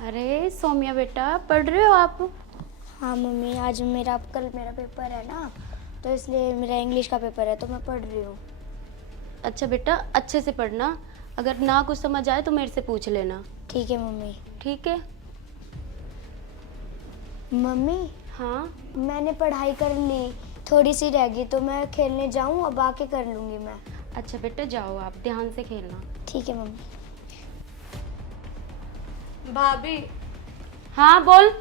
अरे सौम्या बेटा, पढ़ रहे हो आप? हाँ मम्मी, आज कल मेरा पेपर है ना, तो इसलिए मेरा इंग्लिश का पेपर है तो मैं पढ़ रही हूँ। अच्छा बेटा, अच्छे से पढ़ना। अगर ना कुछ समझ आए तो मेरे से पूछ लेना। ठीक है मम्मी। ठीक है। मम्मी, हाँ मैंने पढ़ाई कर ली, थोड़ी सी रह गई तो मैं खेलने जाऊँ, अब आके कर लूँगी मैं। अच्छा बेटा, जाओ आप ध्यान से खेलना। ठीक है मम्मी। भाभी, हाँ बोल।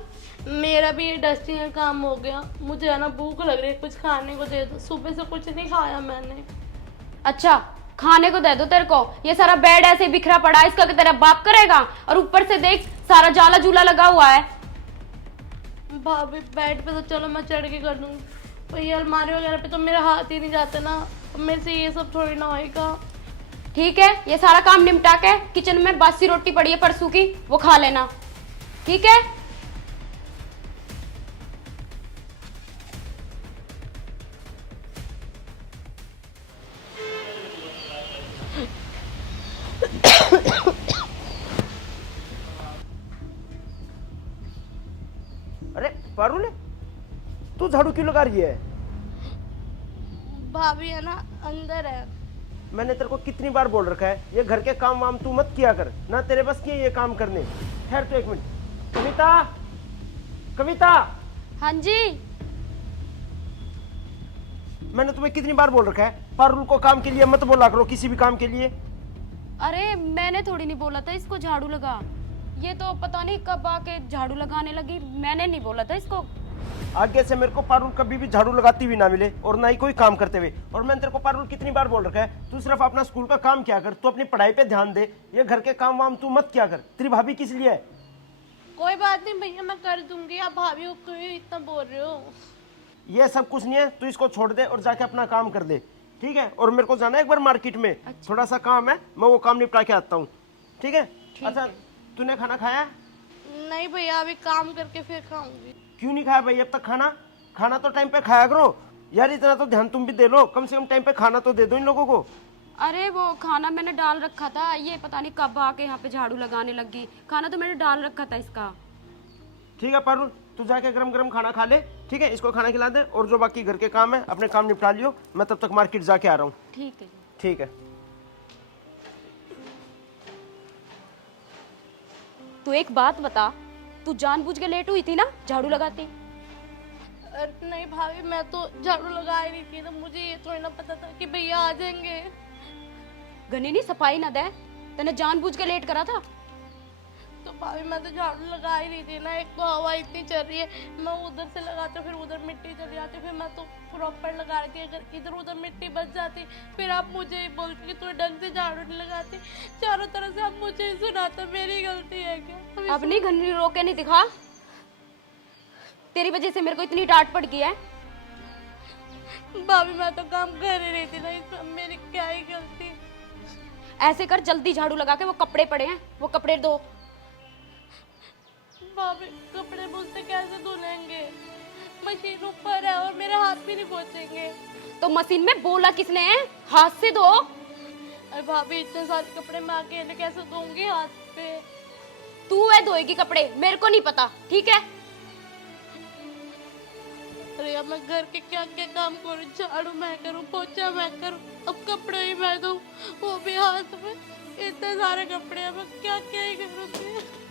मेरा भी ये डस्टिंग का काम हो गया। मुझे है ना भूख लग रही है, कुछ खाने को दे दो। सुबह से कुछ नहीं खाया मैंने। अच्छा, खाने को दे दो तेरे को। ये सारा बेड ऐसे बिखरा पड़ा है, इसका तेरा बाप करेगा? और ऊपर से देख, सारा जाला जूला लगा हुआ है। भाभी, बेड पे तो चलो मैं चढ़ के कर दूंगी, पर ये अलमारी वगैरह पे तो मेरा हाथ ही नहीं जाता ना। अब मेरे से ये सब थोड़ी ना होएगा। ठीक है, ये सारा काम निपटा के किचन में बासी रोटी पड़ी है परसों की, वो खा लेना। ठीक है? अरे पारुल, तू झाड़ू क्यों लगा रही है? भाभी है ना अंदर है। मैंने तेरे को कितनी बार बोल रखा है, ये घर के काम वाम तू मत किया कर, ना तेरे बस किए ये काम करने। ठहर तो एक मिनट। कविता, कविता, हाँ जी। मैंने तुम्हें कितनी बार बोल रखा है, पारुल को काम के लिए मत बोला करो, किसी भी काम के लिए। अरे मैंने थोड़ी नहीं बोला था इसको झाड़ू लगा। ये तो पता नहीं कब आके झाड़ू लगाने लगी, मैंने नहीं बोला था इसको। आगे से मेरे को पारुल कभी भी झाड़ू लगाती हुई ना मिले, और ना ही कोई काम करते हुए। और मैंने तेरे को पारुल कितनी बार बोल रखा है, तू सिर्फ अपना स्कूल का काम किया कर, तू अपनी पढ़ाई पे ध्यान दे, ये घर के काम वाम तू मत किया कर। तेरी भाभी किस लिए है? कोई बात नहीं भैया, मैं कर दूंगी। आप भाभी को क्यों इतना बोल रहे हो? ये सब कुछ नहीं है, तू इसको छोड़ दे और जाके अपना काम कर दे। ठीक है? और मेरे को जाना है एक बार मार्केट में। अच्छा। थोड़ा सा काम है, मैं वो काम निपटा के आता हूँ। ठीक है? अच्छा, तूने खाना खाया? नहीं भैया, अभी काम करके फिर खाऊंगी। क्यों नहीं खाया भाई अब तक खाना? खाना तो टाइम पे खाया करो यार, इतना तो ध्यान तुम भी दे लो, कम से कम टाइम पे खाना तो दे दो इन लोगों को। अरे वो खाना मैंने डाल रखा था, ये पता नहीं कब आके यहाँ पे झाड़ू लगाने लगी। खाना तो मैंने डाल रखा था इसका। ठीक है पारुल, तू जाके गरम गरम खाना खा ले। ठीक है? इसको खाना खिला दे, और जो बाकी घर के काम है अपने काम निपटा लियो, मैं तब तक मार्केट जाके आ रहा हूँ। ठीक है। ठीक है। तू एक बात बता, तू जानबूझ के लेट हुई थी ना झाड़ू लगाती? अरे नहीं भाभी, मैं तो झाड़ू लगा ही रही थी, तो मुझे ये थोड़ी ना पता था कि भैया आ जाएंगे। गनी नहीं सफाई ना दे, तने जानबूझ के लेट करा था। तो भाभी मैं तो झाड़ू लगा ही रही थी ना, एक तो हवा इतनी चल रही है, मैं उधर से लगाती हूँ, फिर उधर मिट्टी चली जाती, फिर मैं तो प्रॉपर लगा रही थी। अगर इधर उधर मिट्टी बच जाती, फिर आप मुझे ही बोलते कि तू ढंग से झाड़ू नहीं लगाती। चारों तरफ से आप मुझे ही सुनाते, मेरी गलती है क्या? अब नहीं घनी रोके नहीं दिखा, तेरी वजह से मेरे को इतनी डांट पड़ गई है। भाभी मैं तो काम कर ही रही थी ना, इसमें मेरी क्या ही गलती। ऐसे कर, जल्दी झाड़ू लगा के वो कपड़े पड़े हैं वो कपड़े धो। भाभी कपड़े मुझसे कैसे धुलेंगे? मशीन ऊपर है और मेरे हाथ भी नहीं पहुंचेंगे। तो मशीन में बोला किसने है, हाथ से धो। अरे भाभी, इतने सारे कपड़े मैं अकेले कैसे धोऊंगी हाथ पे? तू है धोएगी कपड़े, मेरे को नहीं पता। ठीक है? अरे अब मैं घर के क्या क्या काम करूँ? झाड़ू मैं करूँ, पोछा मैं करूँ, अब कपड़े ही मैं धोऊं, वो भी हाथ में। इतने सारे कपड़े हैं, मैं क्या क्या ही करूँगी।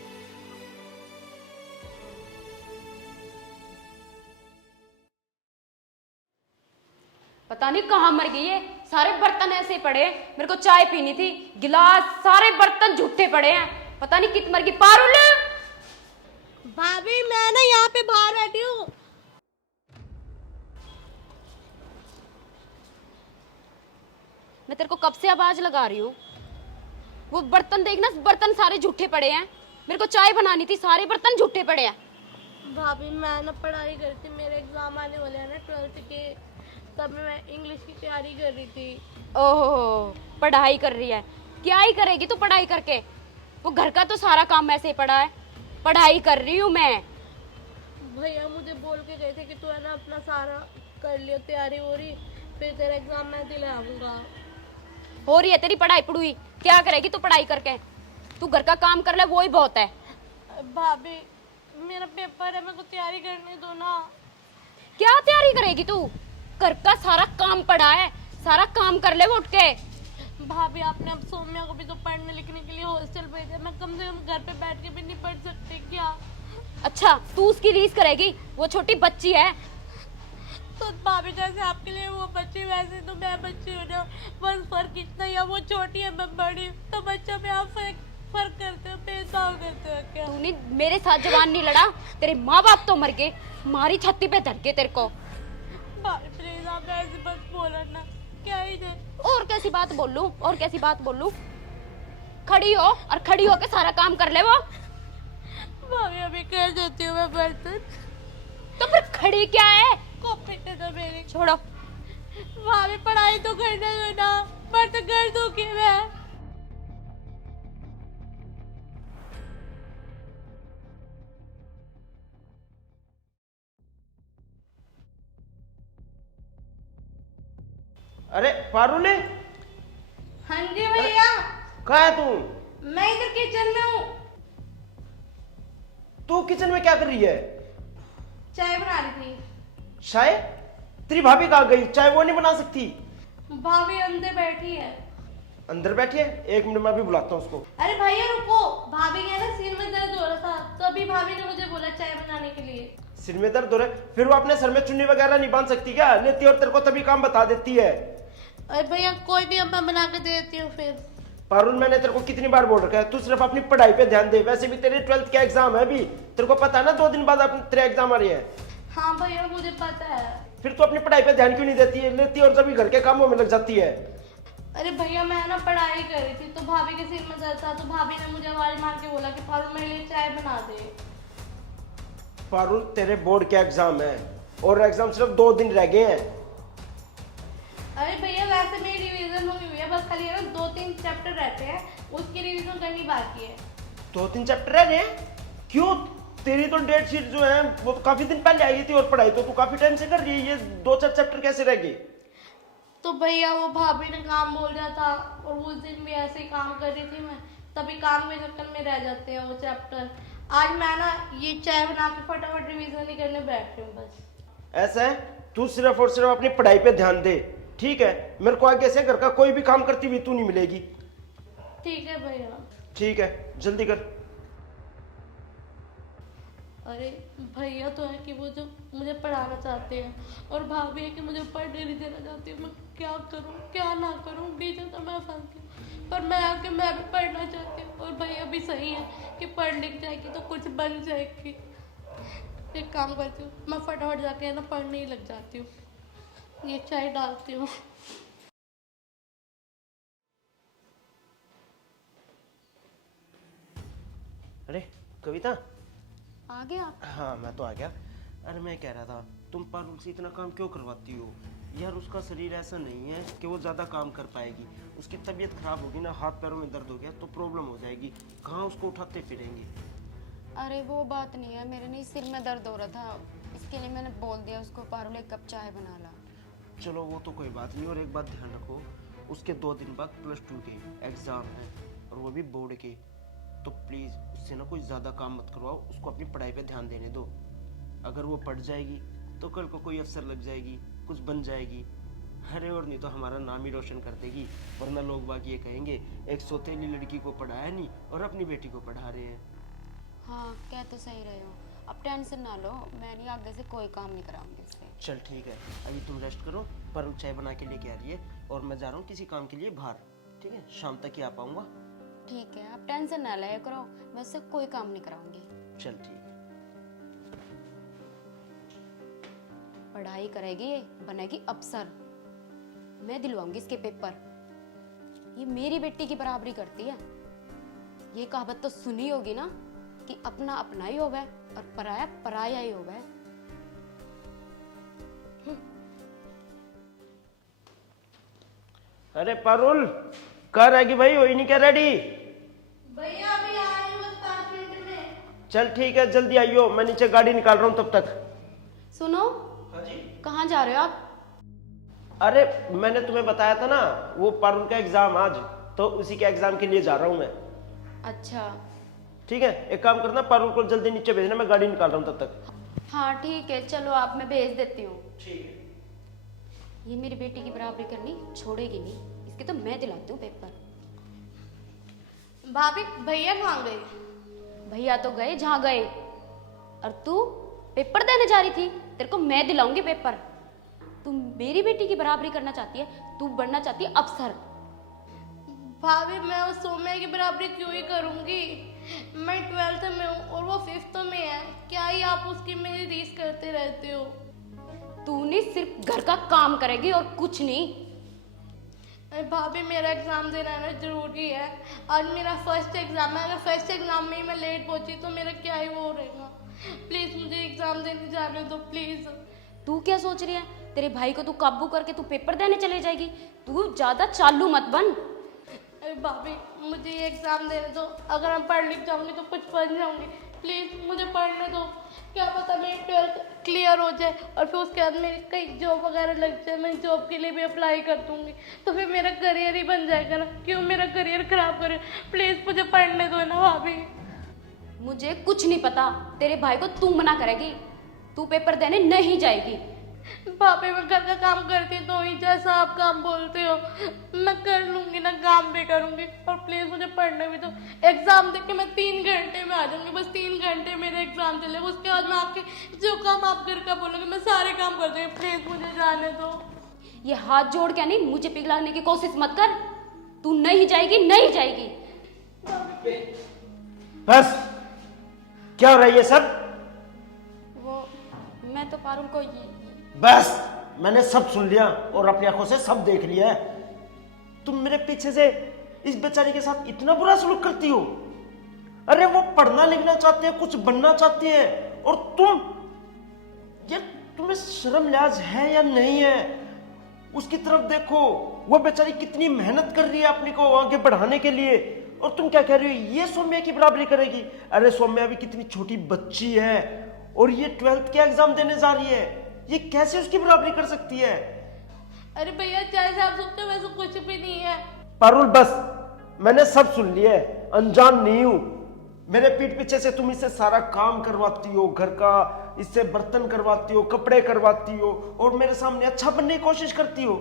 पता नहीं कहाँ मर गई है, सारे बर्तन ऐसे पड़े हैं। मेरे को चाय पीनी थी, गिलास, सारे बर्तन झूठे पड़े हैं। पता नहीं कित मर गई। पारुल, भाभी मैं ना यहाँ पे बाहर बैठी हूँ। मैं तेरे को कब से आवाज लगा रही हूँ। वो बर्तन देखना, बर्तन सारे झूठे पड़े हैं। मेरे को चाय बनानी थी, सारे बर्तन झूठे पड़े हैं। भाभी मैं ना पढ़ाई कर रही थी, मेरे एग्जाम आने वाले हैं ना 12th के, तब मैं इंग्लिश की तैयारी कर रही थी। ओहो, पढ़ाई कर रही है? क्या ही करेगी तू पढ़ाई करके? वो घर का तो सारा काम ऐसे ही पड़ा है। पढ़ाई कर रही हूँ मैं। भैया मुझे बोल के गए थे कि तू है ना अपना सारा कर लियो, तैयारी हो रही, फिर तेरा एग्जाम मैं दिलाऊंगा। हो रही है तेरी पढ़ाई पढ़ुई? क्या करेगी तू पढ़ाई करके? तू घर का काम कर ले, वो ही बहुत है। भाभी मेरा पेपर है, मेरे को तैयारी करने दो ना। क्या तैयारी करेगी तू? घर का सारा काम पड़ा है, सारा काम कर ले वो उठ के। भाभी आपने अब सौम्या को भी तो पढ़ने लिखने के लिए हॉस्टल भेजा, मैं कम से कम घर पे बैठ के भी नहीं पढ़ सकती क्या? अच्छा तू उसकी रीस करेगी? वो छोटी बच्ची है। तो भाभी जैसे आपके लिए वो बच्ची वैसे तो मैं बच्ची हूँ ना, बस फर्क इतना ही है, वो छोटी है मैं बड़ी, तो बच्चों में आप फर्क करते हो, भेदभाव करते हो क्या? तूने मेरे साथ जवान नहीं लड़ा, तेरे माँ बाप तो मर गए, मारी छत्ती पे धर के तेरे को। भाभी प्लीज आप ऐसे बस बोलो ना, क्या ही है? और कैसी बात बोल लूं? और कैसी बात बोल लूं? खड़ी हो और खड़ी होके सारा काम कर ले वो। भाभी अभी कर देती हूँ मैं बर्तन। तो फिर खड़ी क्या है? कॉपी दे दो मेरी। छोड़ो। भाभी पढ़ाई तो करने दो ना, बर्तन कर दूंगी मैं। अरे पारुल है? हाँ जी भैया, कहाँ है तू? मैं इधर किचन में हूँ, तू किचन में क्या कर रही है? चाय बना रही थी। चाय? तेरी भाभी कहाँ गई? चाय वो नहीं बना सकती? भाभी अंदर बैठी है। अंदर बैठी है? एक मिनट में अभी बुलाता हूँ उसको। अरे भैया रुको, भाभी के ना सिर में दर्द हो रहा था, तो अभी भाभी ने मुझे बोला चाय बनाने के लिए। सिर में दर्द हो रहा है? फिर वो अपने सर में चुन्नी वगैरह नहीं बांध सकती क्या? लेती और तेरे को तभी काम बता देती है। अरे भैया कोई भी अब मैं बना के दे देती हूँ फिर। पारुल मैंने तेरे को कितनी बार बोल रखा है तू सिर्फ अपनी पढ़ाई पे ध्यान दे। वैसे भी तेरे 12th का एग्जाम है अभी, तेरे को पता है ना 2 दिन बाद तेरे एग्जाम आ रही है। हाँ भैया मुझे पता है। फिर तू अपनी पढ़ाई पे ध्यान क्यों नहीं देती है? लेती और सभी घर के कामों में लग जाती है। अरे भैया मैं ना पढ़ाई कर रही थी, तो भाभी के सिर में दर्द था, तो भाभी ने मुझे आवाज मार के बोला कि पारुल मेरे लिए चाय बना दे। पारुल तेरे बोर्ड के एग्जाम है और एग्जाम सिर्फ 2 दिन रह गए हैं। अरे भैया वैसे मेरी रिवीजन हुई है, बस खाली है ना 2-3 चैप्टर रहते हैं, उसकी रिवीजन करनी बाकी है। 2-3 चैप्टर रह गए हैं? क्यों? तेरी तो डेट शीट जो है वो तो काफी दिन पहले आई थी और पढ़ाई तो तू काफी टाइम से कर रही है, ये 2-4 चैप्टर कैसे रह गए? तो भैया वो भाभी ने काम बोल दिया था, और उस दिन भी ऐसे ही काम कर रही थी मैं, तभी काम के चक्कर में रह जाते हैं वो चैप्टर। आज मैं ना ये चाय बना के फटाफट रिवीजन ही करने बैठ रही हूँ बस। ऐसा है? तू सिर्फ और सिर्फ अपनी पढ़ाई पे ध्यान दे, ठीक है? मेरे को आगे से घर का कोई भी काम करती हुई तू नहीं मिलेगी। ठीक है भैया। ठीक है, जल्दी कर। अरे भैया तो है कि वो जो मुझे पढ़ाना चाहते हैं, और भाभी है कि मुझे पढ़ने नहीं देना चाहती है। मैं क्या करूं क्या ना करूं, बीच में तो मैं फंस गई। पर मैं आके मैं भी पढ़ना चाहती हूँ, और भैया भी सही है कि पढ़ लिख जाएगी तो कुछ बन जाएगी। एक काम करती हूँ, मैं फटाफट जाके ना पढ़ने ही लग जाती हूँ। ये चाय डालती हूँ। अरे कविता, आ गया? हाँ मैं तो आ गया। अरे मैं कह रहा था तुम पारुल से इतना काम क्यों करवाती हो यार? उसका शरीर ऐसा नहीं है कि वो ज़्यादा काम कर पाएगी। उसकी तबीयत खराब होगी ना, हाथ पैरों में दर्द हो गया तो प्रॉब्लम हो जाएगी। कहाँ उसको उठाते फिरेंगे? अरे वो बात नहीं है, मेरे नहीं सिर में दर्द हो रहा था, इसके लिए मैंने बोल दिया उसको पारुल 1 कप चाय बना ला। चलो वो तो कोई बात नहीं। और एक बात ध्यान रखो, उसके 2 दिन बाद +2 के एग्ज़ाम है और वो भी बोर्ड के, तो प्लीज़ उससे ना कोई ज़्यादा काम मत करवाओ। उसको अपनी पढ़ाई पे ध्यान देने दो। अगर वो पढ़ जाएगी तो कल को कोई अफसर लग जाएगी, कुछ बन जाएगी। अरे और नहीं तो हमारा नाम ही रोशन कर देगी। वरना लोग बाकी ये कहेंगे एक सौतेली लड़की को पढ़ाया नहीं और अपनी बेटी को पढ़ा रहे हैं। हाँ कह तो सही रहे हो, अब टेंशन ना लो, मैं नहीं आगे से कोई काम नहीं कराऊंगी इससे। चल ठीक है, अभी तुम रेस्ट करो। पर चाय बना के लेके आ रही है और मैं जा रहा हूँ किसी काम के लिए बाहर, ठीक है? शाम तक ही आ पाऊंगा। ठीक है, आप टेंशन ना लिया करो, मैं उससे कोई काम नहीं कराऊंगी। चल ठीक है। पढ़ाई करेगी ये, बनेगी अफसर। मैं दिलवाऊंगी इसके पेपर। ये मेरी बेटी की बराबरी करती है। ये कहावत तो सुनी होगी ना कि अपना अपना ही होवे और पराया पराया ही होवे। अरे पारुल कहाँ रहेगी भाई? हो ही नहीं क्या रेडी? भैया अभी आ रही हूँ 5 मिनट में। चल ठीक है, जल्दी आइयो, मैं नीचे गाड़ी निकाल रहा हूँ तब तक। सुनो, हाँ जी। कहाँ जा रहे हो आप? अरे मैंने तुम्हें बताया था ना वो पारुल का एग्जाम आज, तो उसी के एग्जाम के लिए जा रहा हूँ मैं। अच्छा ठीक है, एक काम करना, पारुल को जल्दी नीचे भेजना, मैं गाड़ी निकाल रहा हूँ तब तक। हाँ ठीक है, चलो आप, मैं भेज देती हूँ। ठीक है। ये मेरी बेटी की बराबरी करनी छोड़ेगी नहीं, इसके तो मैं दिलाती हूँ पेपर। भाभी भैया कहाँ गए? भैया तो गए जहाँ गए, और तू पेपर देने जा रही थी, तेरे को मैं दिलाऊंगी पेपर। तू मेरी बेटी की बराबरी करना चाहती है, तू बनना चाहती है अफसर। भाभी मैं उस सौम्या की बराबरी क्यों ही करूँगी? मैं 12th में हूँ और वो 5th में है, क्या ही आप उसकी मेरी रीस करते रहते हो? तू नहीं सिर्फ घर का काम करेगी और कुछ नहीं। अरे भाभी मेरा एग्ज़ाम देना है ना, जरूरी है। आज मेरा फर्स्ट एग्ज़ाम है, अगर फर्स्ट एग्ज़ाम में ही मैं लेट पहुंची तो मेरा क्या ही वो रहेगा। प्लीज़ मुझे एग्ज़ाम देने जाने दो प्लीज़। तू क्या सोच रही है? तेरे भाई को तू काबू करके तू पेपर देने चले जाएगी? तू ज्यादा चालू मत बन। अरे भाभी मुझे ये एग्ज़ाम देने दो, अगर मैं पढ़ लिख जाऊंगी तो कुछ बन जाऊंगी। प्लीज़ मुझे पढ़ने दो, क्या पता मेरी 12th क्लियर हो जाए और फिर उसके बाद मेरी कहीं जॉब वगैरह लग जाए, मैं जॉब के लिए भी अप्लाई कर दूंगी, तो फिर मेरा करियर ही बन जाएगा ना। क्यों मेरा करियर खराब करे? प्लीज़ मुझे पढ़ने दो ना भाभी। मुझे कुछ नहीं पता, तेरे भाई को तू मना करेगी, तू पेपर देने नहीं जाएगी। भाभी मैं घर का काम करती तो ही जैसा आप काम बोलते हो मैं कर लूंगी ना, काम भी करूंगी। और प्लीज मुझे पढ़ने भी दो। एग्जाम देख के मैं 3 घंटे में आ जाऊंगी, बस 3 घंटे मेरे एग्जाम चले, उसके बाद मैं आपके जो काम आप घर का बोलोगे मैं सारे काम कर दूंगी। प्लीज मुझे जाने दो। ये हाथ जोड़ के नहीं मुझे पिघलाने की कोशिश मत कर, तू नहीं जाएगी, नहीं जाएगी। बस क्या हो रहा है ये सब? वो मैं तो पारुल को बस मैंने सब सुन लिया और अपनी आंखों से सब देख लिया है। तुम मेरे पीछे से इस बेचारी के साथ इतना बुरा सलूक करती हो। अरे वो पढ़ना लिखना चाहते हैं, कुछ बनना चाहती है, और तुम ये तुम्हें शर्म लिहाज है या नहीं है? उसकी तरफ देखो, वो बेचारी कितनी मेहनत कर रही है अपने को आगे बढ़ाने के लिए, और तुम क्या कह रही हो ये सौम्या की बराबरी करेगी? अरे सौम्या भी कितनी छोटी बच्ची है और ये 12th के एग्जाम देने जा रही है, ये कैसे उसकी बराबरी कर सकती है? अरे भैया जैसे आप सोचते हो वैसे कुछ भी नहीं है। पारुल बस, मैंने सब सुन लिया है, अनजान नहीं हूं। मेरे पीठ पीछे से तुम इससे सारा काम करवाती हो, घर का इससे बर्तन करवाती हो, कपड़े करवाती हो, और मेरे सामने अच्छा बनने की कोशिश करती हो।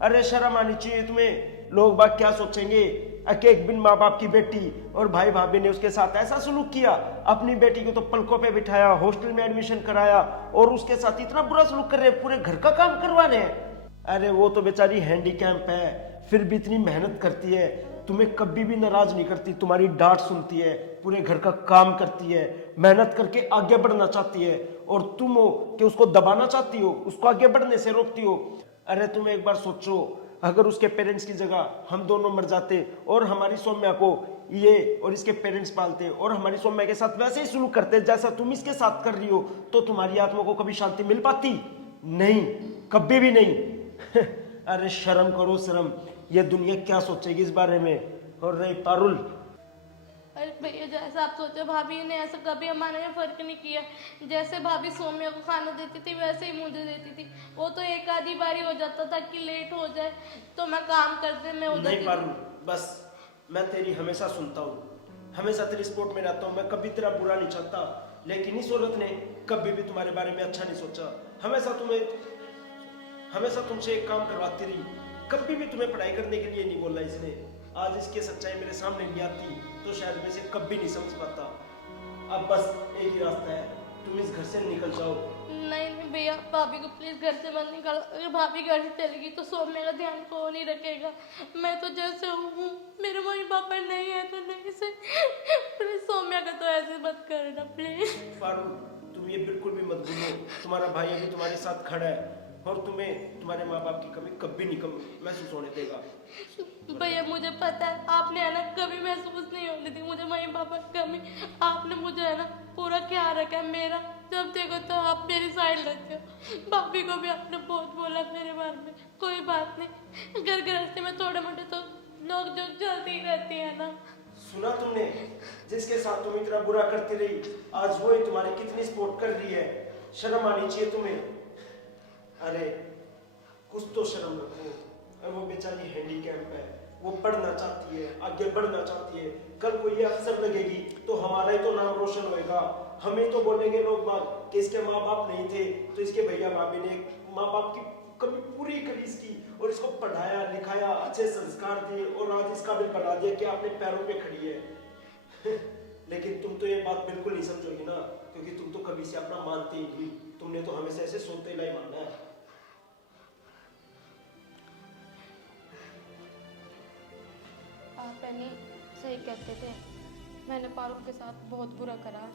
अरे शर्म आनी चाहिए तुम्हें। लोग बात क्या सोचेंगे? एक बिन माँ बाप की बेटी और भाई भाभी ने उसके साथ ऐसा सलूक किया, अपनी बेटी को तो पलकों पे बिठाया, हॉस्टल में एडमिशन कराया, और उसके साथ इतना बुरा सलूक कर रहे हैं, पूरे घर का काम करवाने हैं। अरे वो तो बेचारी हैंडीकैप है, फिर भी इतनी मेहनत करती है, तुम्हें कभी भी नाराज नहीं करती, तुम्हारी डांट सुनती है, पूरे घर का काम करती है, मेहनत करके आगे बढ़ना चाहती है, और तुम हो कि उसको दबाना चाहती हो, उसको आगे बढ़ने से रोकती हो। अरे तुम एक बार सोचो, अगर उसके पेरेंट्स की जगह हम दोनों मर जाते और हमारी सौम्या को ये और इसके पेरेंट्स पालते और हमारी सौम्या के साथ वैसे ही शुरू करते जैसा तुम इसके साथ कर रही हो, तो तुम्हारी आत्मा को कभी शांति मिल पाती? नहीं, कभी भी नहीं। अरे शर्म करो शर्म, ये दुनिया क्या सोचेगी इस बारे में? और रही पारुल, अरे भैया जैसा आप सोचो, भाभी ने ऐसा कभी हमारे में फर्क नहीं किया। जैसे भाभी सौम्या को खाना देती थी वैसे ही मुझे देती थी। वो तो एक आधी बारी हो जाता था कि लेट हो जाए तो मैं काम करते मैं उधर नहीं पारुल, बस मैं तेरी हमेशा सुनता हूँ, हमेशा तेरी सपोर्ट में रहता हूँ, मैं कभी तेरा बुरा नहीं चाहता, लेकिन इस औरत ने कभी भी तुम्हारे बारे में अच्छा नहीं सोचा। हमेशा तुमसे एक काम करवाती रही, कभी भी तुम्हें पढ़ाई करने के लिए नहीं बोला इसने। आज इसकी सच्चाई मेरे सामने नहीं आती तो शायद मैं इसे कभी नहीं समझ पाता। अब बस एक ही रास्ता है, तुम इस घर से निकल जाओ। नहीं भैया, भाभी को प्लीज घर से मत निकालो। अगर भाभी घर से चलेगी तो सौम्या का ध्यान कौन नहीं रखेगा? मैं तो जैसे हूँ, मेरे मम्मी पापा नहीं है तो नहीं से, प्लीज सौम्या का तो ऐसे मत करना प्लीज। पारुल तुम ये बिल्कुल भी मत भूलो, तुम्हारा भाई अभी तुम्हारे साथ खड़ा है और तुम्हें तुम्हारे माँ बाप की कमी कभी नहीं कम महसूस होने देगा। भैया मुझे पता है, आपने है ना कभी महसूस नहीं होने दी मुझे मम्मी पापा की कमी। आपने मुझे है ना पूरा ख्याल रखा है मेरा, जब देखो तो आप मेरी साइड लेते हो। भाभी को भी आपने बहुत बोला मेरे बारे में, कोई बात नहीं, घर गृहस्थी में थोड़े मोटे तो लोग जो चलती ही रहती है ना। सुना तुमने, जिसके साथ तुम इतना बुरा करती रही आज वो ही तुम्हारी कितनी सपोर्ट कर रही है। शर्म आनी चाहिए तुम्हें। अरे कुछ तो शर्म रखो। वो बेचारी हैंडीकैप है, वो पढ़ना चाहती है, आगे बढ़ना चाहती है। कल को ये अफसर लगेगी तो हमारा ही तो नाम रोशन होएगा। हमें तो बोलेंगे लोग बात कि इसके माँ बाप नहीं थे तो इसके भैया भाभी ने माँ बाप की कभी पूरी करी इसकी, और इसको पढ़ाया लिखाया, अच्छे संस्कार दिए, और आज इस काबिल बना दिया कि अपने पैरों पे खड़ी है। लेकिन तुम तो ये बात बिल्कुल नहीं समझोगी ना, क्योंकि तुम तो कभी से अपना मानते ही नहीं। तुमने तो हमेशा ऐसे सोतेला ही माना है। आप पहले सही कहते थे, मैंने पारुल के साथ बहुत बुरा करा,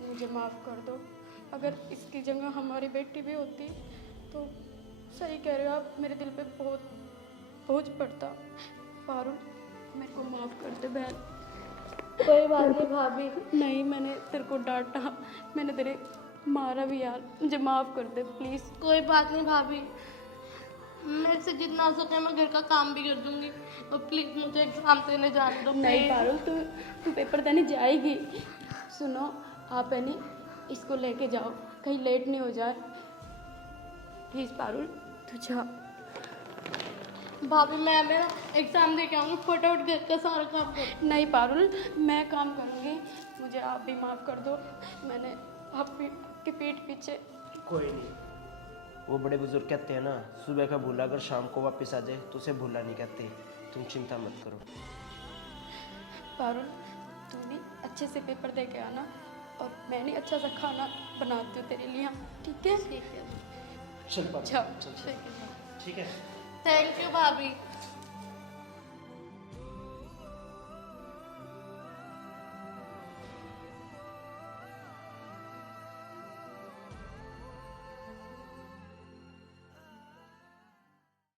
मुझे माफ़ कर दो। अगर इसकी जगह हमारी बेटी भी होती तो सही कह रहे हो आप, मेरे दिल पे बहुत बोझ पड़ता। पारुल मेरे को माफ़ कर दे बहन। कोई बात नहीं भाभी। नहीं, मैंने तेरे को डांटा, मैंने तेरे मारा भी यार, मुझे माफ़ कर दे प्लीज़। कोई बात नहीं भाभी, मेरे से जितना हो सके मैं घर का काम भी कर दूंगी, और प्लीज मुझे एग्जाम देने जाने दो। नहीं please। पारुल, तू पेपर देने जाएगी। सुनो, आप है नी इसको लेके जाओ, कहीं लेट नहीं हो जाए। प्लीज़ पारुल तू जा। भाभी मैं ना एग्जाम दे के आऊँगी, फटाफट घर का सारा काम कर। नहीं पारुल, मैं काम करूँगी, मुझे आप भी माफ़ कर दो। मैंने आपकी पीठ पीछे। कोई नहीं, वो बड़े बुजुर्ग कहते हैं ना, सुबह का भूला अगर शाम को वापस आ जाए तो उसे भूला नहीं कहते। तुम चिंता मत करो। पारुल तू भी अच्छे से पेपर दे के आना, और मैं नहीं अच्छा सा खाना बनाती हूँ तेरे लिए, ठीक है? ठीक है, चल पापा, जाओ। चल, चल। ठीक है। थैंक यू भाभी।